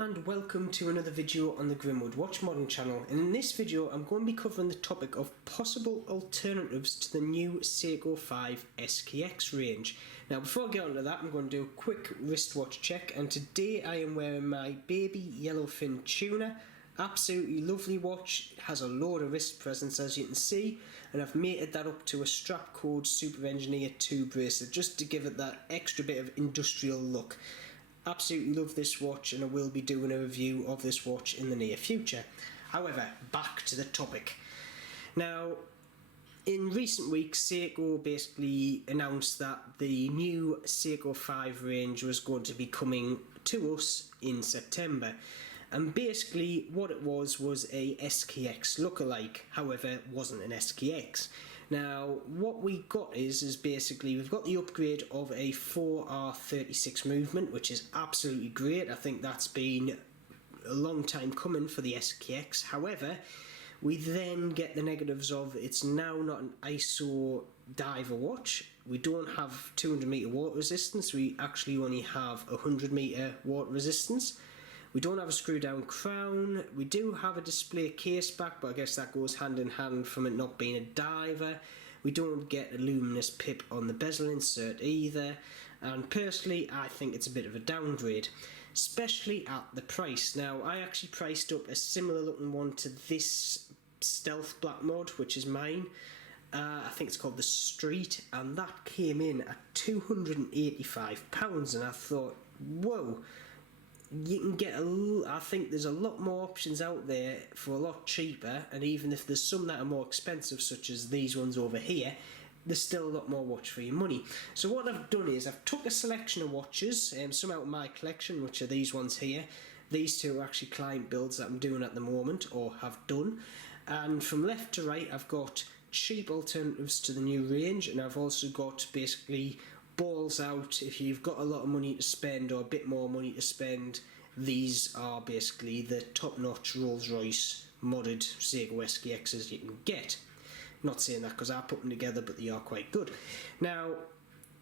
and welcome to another video on the Grimwood Watch Modern channel, and in this video I'm going to be covering the topic of possible alternatives to the new Seiko 5 SKX range. Now before I get onto that, I'm going to do a quick wristwatch check, and today I am wearing my baby yellowfin tuner. Absolutely lovely watch, has a load of wrist presence as you can see, and I've mated that up to a strap code Super Engineer 2 bracelet just to give it that extra bit of industrial look. Absolutely love this watch, and I will be doing a review of this watch in the near future. However, back to the topic. Now, in recent weeks, Seiko basically announced that the new Seiko 5 range was going to be coming to us in September. And basically what it was a SKX lookalike, however it wasn't an SKX. Now what we got is basically we've got the upgrade of a 4R36 movement, which is absolutely great. I think that's been a long time coming for the SKX. However, we then get the negatives of it's now not an ISO diver watch. We don't have 200 meter water resistance, we actually only have 100 meter water resistance. We don't have a screw down crown. We do have a display case back, but I guess that goes hand in hand from it not being a diver. We don't get a luminous pip on the bezel insert either, and personally I think it's a bit of a downgrade, especially at the price. Now I actually priced up a similar looking one to this stealth black mod, which is mine. I think it's called the Street, and that came in at £285, and I thought, whoa, you can get I think there's a lot more options out there for a lot cheaper, and even if there's some that are more expensive, such as these ones over here, there's still a lot more watch for your money. So what I've done is I've took a selection of watches, some out of my collection, which are these ones here. These two are actually client builds that I'm doing at the moment, or have done, and from left to right I've got cheap alternatives to the new range, and I've also got basically balls out. If you've got a lot of money to spend or a bit more money to spend, these are basically the top-notch Rolls-Royce modded Seiko SKXs you can get. Not saying that because I put them together, but they are quite good. Now,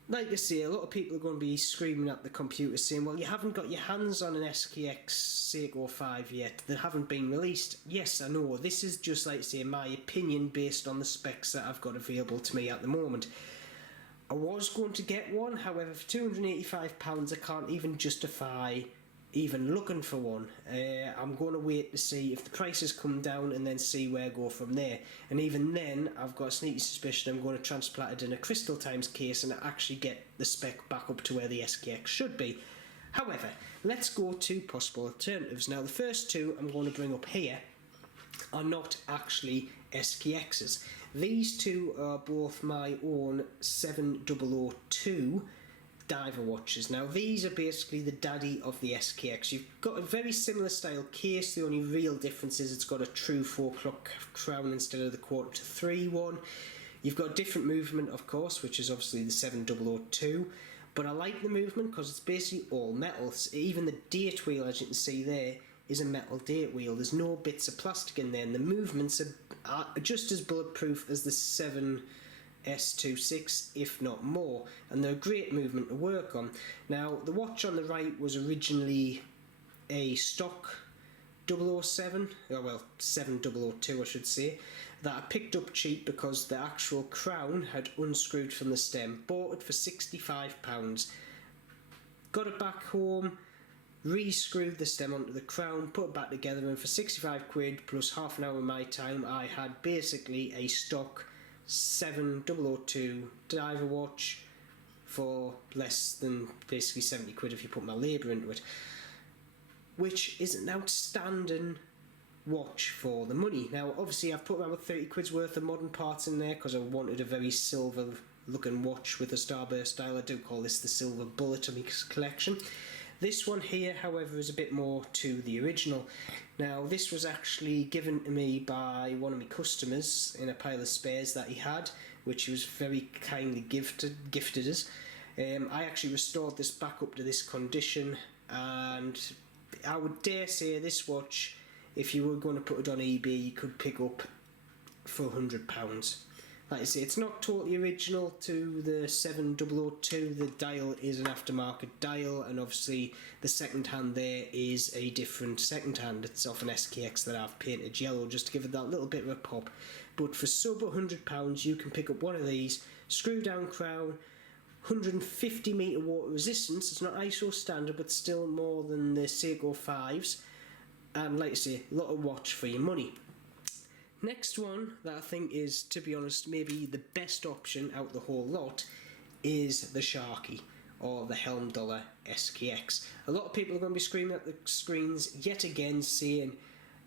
like I say, a lot of people are going to be screaming at the computer saying, well, you haven't got your hands on an SKX Seiko 5 yet, they haven't been released. Yes, I know, this is just like say my opinion based on the specs that I've got available to me at the moment. I was going to get one, however for £285 I can't even justify even looking for one. I'm going to wait to see if the prices come down and then see where I go from there. And even then I've got a sneaky suspicion I'm going to transplant it in a Crystal Times case and actually get the spec back up to where the SKX should be. However, let's go to possible alternatives. Now the first two I'm going to bring up here are not actually SKXs. These two are both my own 7002 diver watches. Now these are basically the daddy of the SKX. You've got a very similar style case, the only real difference is it's got a true 4 o'clock crown instead of the 2:45 one. You've got a different movement of course, which is obviously the 7002, but I like the movement because it's basically all metal. Even the date wheel, as you can see there, is a metal date wheel. There's no bits of plastic in there, and the movements are just as bulletproof as the 7S26, if not more, and they're a great movement to work on. Now the watch on the right was originally a stock 007, oh well 7002 I should say, that I picked up cheap because the actual crown had unscrewed from the stem. Bought it for £65, got it back home, re-screwed the stem onto the crown, put it back together, and for 65 quid plus half an hour of my time I had basically a stock 7002 diver watch for less than basically 70 quid if you put my labour into it, which is an outstanding watch for the money. Now obviously I've put about 30 quid's worth of modern parts in there because I wanted a very silver looking watch with a starburst style. I do call this the silver bullet of my collection. This one here, however, is a bit more to the original. Now, this was actually given to me by one of my customers in a pile of spares that he had, which he was very kindly gifted us. I actually restored this back up to this condition, and I would dare say this watch, if you were going to put it on eBay, you could pick up for £100. Like I say, it's not totally original to the 7002. The dial is an aftermarket dial, and obviously the second hand there is a different second hand. It's off an SKX that I've painted yellow just to give it that little bit of a pop. But for sub £100 you can pick up one of these, screw down crown, 150 metre water resistance. It's not ISO standard but still more than the Seiko 5s, and like I say, a lot of watch for your money. Next one that I think is, to be honest, maybe the best option out the whole lot is the Sharky, or the Helm Dollar SKX. A lot of people are going to be screaming at the screens yet again saying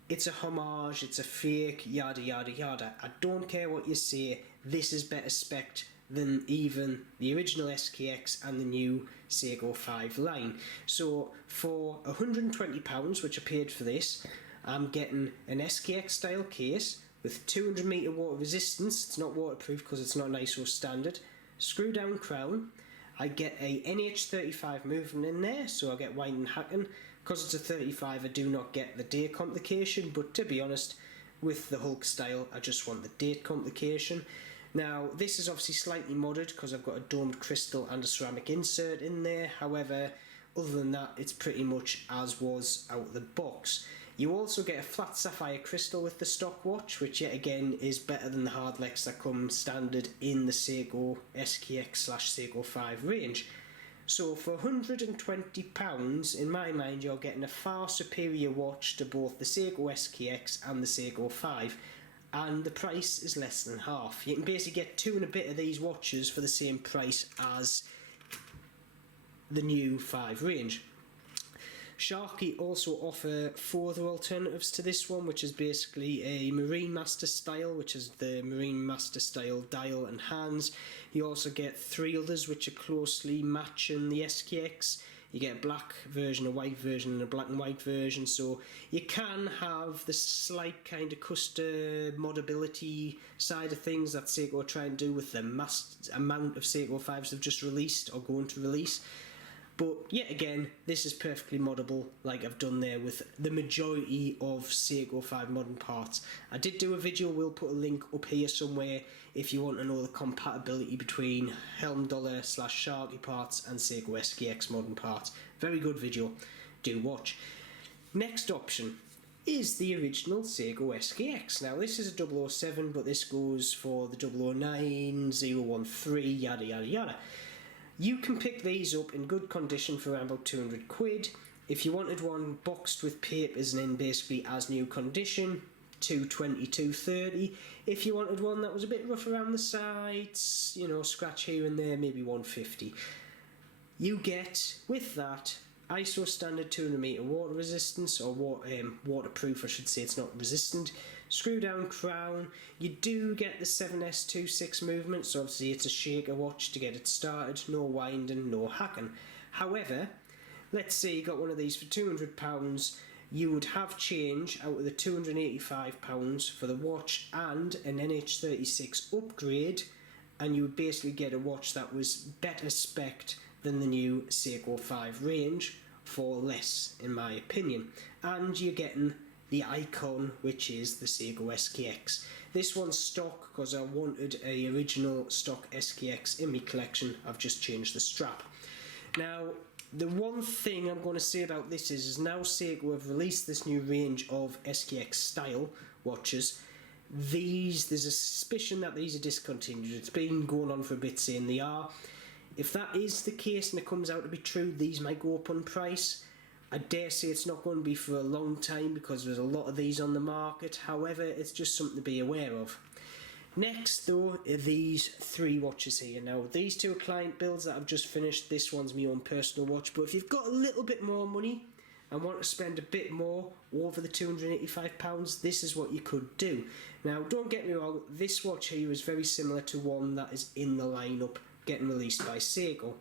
it's a homage, it's a fake, yada yada yada. I don't care what you say, this is better spec than even the original SKX and the new Seiko 5 line. So for £120, which I paid for this, I'm getting an SKX style case with 200 metre water resistance. It's not waterproof because it's not an ISO standard. Screw down crown. I get a NH35 movement in there, so I get wind and hacking. Because it's a 35, I do not get the day complication, but to be honest, with the Hulk style, I just want the date complication. Now, this is obviously slightly modded because I've got a domed crystal and a ceramic insert in there. However, other than that, it's pretty much as was out of the box. You also get a flat sapphire crystal with the stock watch, which yet again is better than the hardlecks that come standard in the Seiko SKX/Seiko 5 range. So for £120, in my mind, you're getting a far superior watch to both the Seiko SKX and the Seiko 5, and the price is less than half. You can basically get 2 and a bit of these watches for the same price as the new 5 range. Sharky also offer 4 other alternatives to this one, which is basically a Marine Master style, which is the Marine Master style dial and hands. You also get 3 others which are closely matching the SKX. You get a black version, a white version and a black and white version, so you can have the slight kind of custom modability side of things that Seiko are trying to do with the mass amount of Seiko 5s they've just released or going to release. But yet again, this is perfectly moddable, like I've done there with the majority of Seiko 5 modern parts. I did do a video, we'll put a link up here somewhere if you want to know the compatibility between Helm Dollar / Sharky parts and Seiko SKX modern parts. Very good video, do watch. Next option is the original Seiko SKX. Now this is a 007, but this goes for the 009, 013, yada yada yada. You can pick these up in good condition for around about 200 quid. If you wanted one boxed with papers and in basically as new condition, 220, 230. If you wanted one that was a bit rough around the sides, you know, scratch here and there, maybe 150. You get, with that, ISO standard 200 metre water resistance, or waterproof I should say, it's not resistant. Screw down crown. You do get the 7S26 movement, so obviously it's a shaker watch to get it started, no winding, no hacking. However, let's say you got one of these for £200, you would have change out of the £285 for the watch and an NH36 upgrade, and you would basically get a watch that was better spec'd than the new Seiko 5 range for less, in my opinion. And you're getting the icon, which is the Seiko SKX. This one's stock because I wanted a original stock SKX in my collection. I've just changed the strap. Now, the one thing I'm going to say about this is now Seiko have released this new range of SKX style watches. There's a suspicion that these are discontinued. It's been going on for a bit saying they are. If that is the case and it comes out to be true, these might go up on price. I dare say it's not going to be for a long time because there's a lot of these on the market. However, it's just something to be aware of. Next though are these 3 watches here. Now these 2 are client builds that I've just finished. This one's my own personal watch, but if you've got a little bit more money and want to spend a bit more over the £285, this is what you could do. Now don't get me wrong, this watch here is very similar to one that is in the lineup getting released by Seiko.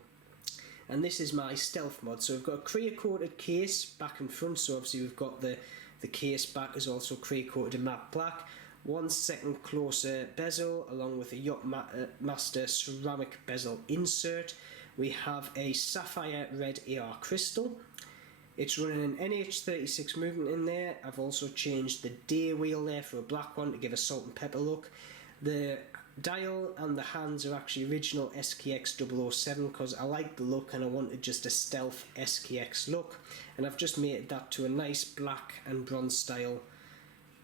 And this is my stealth mod. So we've got a clear coated case back and front, so obviously we've got the case back is also clear coated in matte black. 1 second closer bezel along with a Yacht Master ceramic bezel insert. We have a sapphire red AR crystal. It's running an NH36 movement in there. I've also changed the day wheel there for a black one to give a salt and pepper look. The dial and the hands are actually original SKX 007 because I like the look and I wanted just a stealth SKX look, and I've just made that to a nice black and bronze style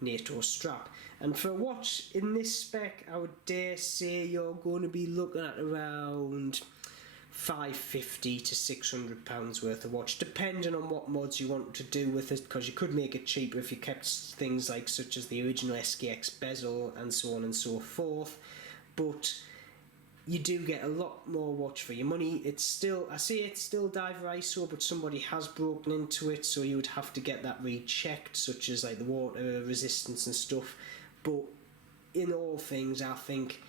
NATO strap. And for a watch in this spec, I would dare say you're going to be looking at around £550 to £600 worth of watch, depending on what mods you want to do with it, because you could make it cheaper if you kept things like such as the original SKX bezel and so on and so forth, but you do get a lot more watch for your money. It's still, I say it's still diver ISO, but somebody has broken into it, so you would have to get that rechecked, such as like the water resistance and stuff. But in all things, I think,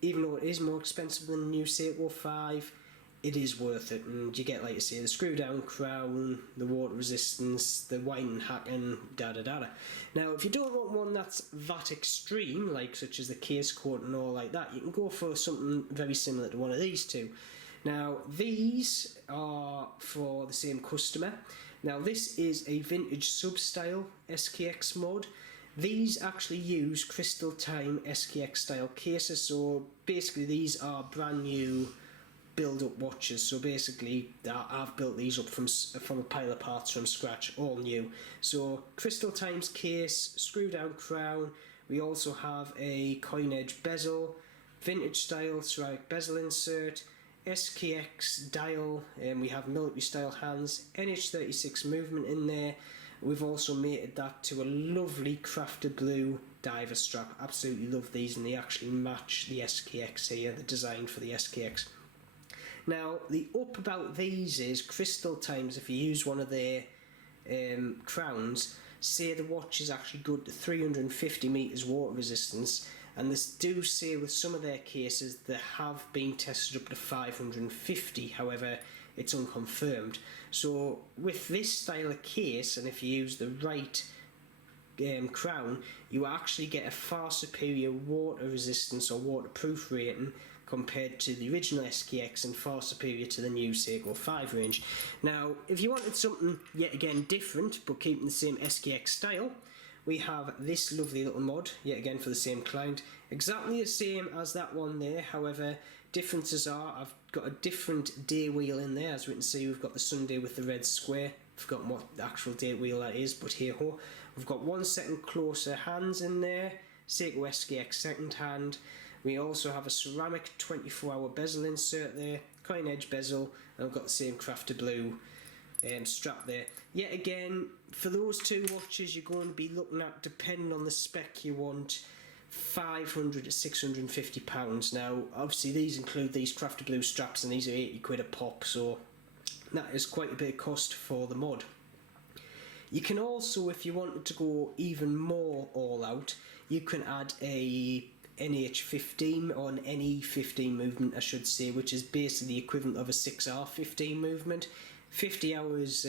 even though it is more expensive than the new Seiko 5, it is worth it, and you get, like I say, the screw down crown, the water resistance, the winding hacking, da da da da. Now, if you don't want one that's that extreme, like such as the case coat and all like that, you can go for something very similar to one of these two. Now, these are for the same customer. Now, this is a vintage sub-style SKX mod. These actually use Crystal Time SKX style cases, so basically these are brand new build-up watches. So basically I've built these up from a pile of parts from scratch, all new. So Crystal Times case, screw down crown, we also have a coin edge bezel, vintage style ceramic bezel insert, SKX dial, and we have military style hands, NH36 movement in there. We've also mated that to a lovely crafted blue diver strap. Absolutely love these, and they actually match the SKX here, the design for the SKX. Now, the up about these is Crystal Times, if you use one of their crowns, say the watch is actually good to 350 metres water resistance, and this do say with some of their cases they have been tested up to 550, however it's unconfirmed. So with this style of case, and if you use the right crown, you actually get a far superior water resistance or waterproof rating compared to the original SKX, and far superior to the new Seiko 5 range. Now, if you wanted something yet again different but keeping the same SKX style, we have this lovely little mod, yet again for the same client, exactly the same as that one there. However, differences are I've got a different day wheel in there. As we can see, we've got the Sunday with the red square. I've forgotten what the actual date wheel that is, but here ho. We've got 1 second closer hands in there, Seiko SKX second hand. We also have a ceramic 24-hour bezel insert there, coin edge bezel, and I've got the same crafted blue strap there. Yet again, for those two watches, you're going to be looking at, depending on the spec you want, £500 to £650. Now, obviously these include these crafted blue straps, and these are 80 quid a pop, so that is quite a bit of cost for the mod. You can also, if you wanted to go even more all out, you can add a NH15 or an NE15 movement, I should say, which is basically the equivalent of a 6R15 movement. 50 hours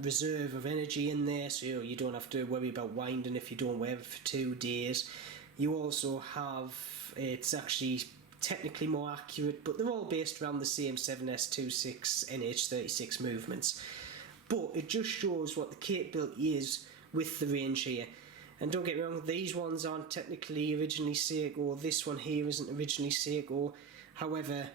reserve of energy in there, so you don't have to worry about winding if you don't wear it for 2 days. You also have, it's actually technically more accurate, but they're all based around the same 7S26 NH36 movements. But it just shows what the capability is with the range here. And don't get me wrong, these ones aren't technically originally Seiko, this one here isn't originally Seiko. However,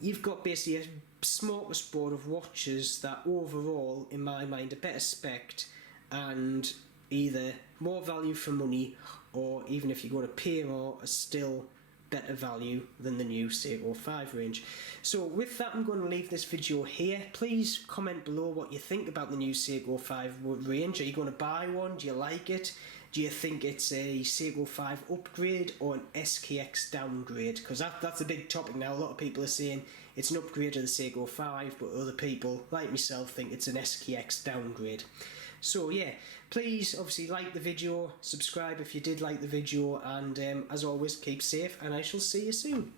you've got basically a smorgasbord of watches that overall, in my mind, are better spec'd and either more value for money, or even if you're going to pay more, are still better value than the new Seiko 5 range. So with that, I'm going to leave this video here. Please comment below what you think about the new Seiko 5 range. Are you going to buy one? Do you like it? Do you think it's a Seiko 5 upgrade or an SKX downgrade? Because that's a big topic now. A lot of people are saying it's an upgrade to the Seiko 5, but other people, like myself, think it's an SKX downgrade. So yeah, please obviously like the video, subscribe if you did like the video, and as always, keep safe, and I shall see you soon.